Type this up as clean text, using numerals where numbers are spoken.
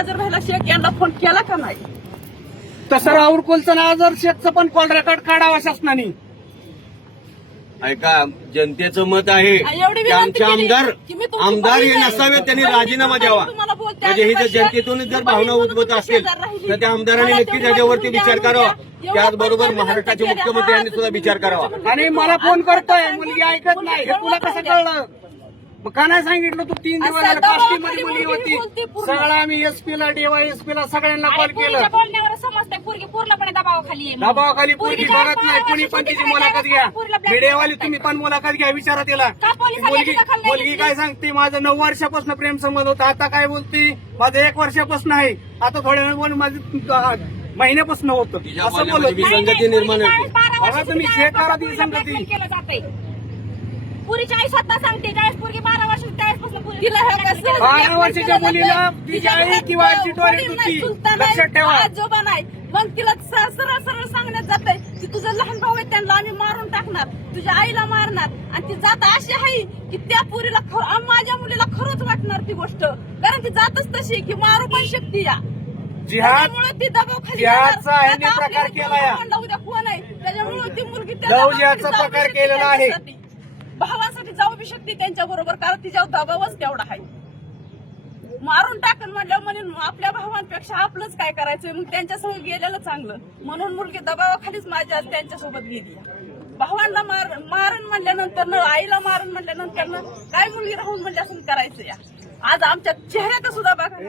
नाजर राहिला शेख यांना फोन केला का नाही? तसं राहुल कुलचं नाजर शेखचं पण कॉल रेकॉर्ड काढावा शासनाने. ऐका, जनतेचं मत आहे एवढी की आमचे विनंती केली आमदार की मी तुमची आमदार हे बहीण आहे. नसावे, त्यांनी राजीनामा द्यावा. तुम्हाला बोलते म्हणजे ही जर आदिवासी जनतेतूनच जर भावना उद्भवत असेल तर त्या आम्दारांनी नक्की त्याच्यावरती विचार करावा. त्याचबरोबर महाराष्ट्राचे मुख्यमंत्री यांनी सुद्धा विचार करावा. आणि मला फोन करतोय, मुलगी ऐकत नाही. हे तुला कसं कळलं? मग का नाही सांगितलं तू? 3 दिवस झाले काष्टीमध्ये मुलगी होती. सगळं आम्ही एसपीला डीवायएसपीला सगळ्यांना कॉल केलं. बोलण्यावर समजतंय पोरगी पूर्णपणे दबावाखाली आहे. दबावाखाली पोरगी बघत नाही. कुणी पण तिची मुलाखत घ्या. मीडियावाली तुम्ही पण मुलाखत घ्या, विचारा तिला. मुलगी काय सांगते? माझं 9 वर्षापासून प्रेम संबंध होता. आता काय बोलती? माझं 1 वर्षापासून आहे. आता थोड्या वेळ माझं महिन्यापासून होतं. असं बोलत विसंगती निर्माण होते. बघा तुम्ही चेक करा ती संगती. केलं जातंय. पुरीची आई स्वतः सांगते 40 पोरगी 12 वर्ष 40 पासून तिला हे कसं 12 वर्षाच्या मुलीला तिची आई किंवा आजी टॉयलेट होती. लक्षात ठेवा. आजोबा नाही, मग तिला सरळ सरळ सांगण्यात जातंय की तुझं लहान भाऊ आहे त्यांना आम्ही मारून टाकणार, तुझ्या आईला मारणार. आणि ती जात अशी आहे की त्या पुरीला माझ्या मुलीला खरंच वाटणार ती गोष्ट, कारण ती जातच तशी की मारू पण शकते या. जिहाद त्यामुळे ती दबावाखाली जिहादचा येणार. ह्यांनी आता प्रकार आपल्याला केला या. कोण उद्या कोण आहे, त्याच्यामुळे ती मुलगी त्या लव दबावाखाली जिहादचा जाऊ प्रकार शकते केलेला आहे. त्यांच्यासाठी. भावासाठी जाऊ बी शकते त्यांच्या बरोबर, कारण तिच्यावर दबावच तेवढा आहे. मारून टाकन म्हणलं म्हणून आपल्या भावांपेक्षा आपलंच काय करायचंय, मग त्यांच्यासोबत गेलेलं चांगलं. म्हणून मुलगी दबावाखालीच माझ्या त्यांच्यासोबत गेली. भावांना मारण म्हणल्यानंतर, आईला मारण म्हणल्यानंतर काय मुलगी राहून म्हणजे असं करायचं या. आज आमच्या चेहऱ्यात सुद्धा बघा.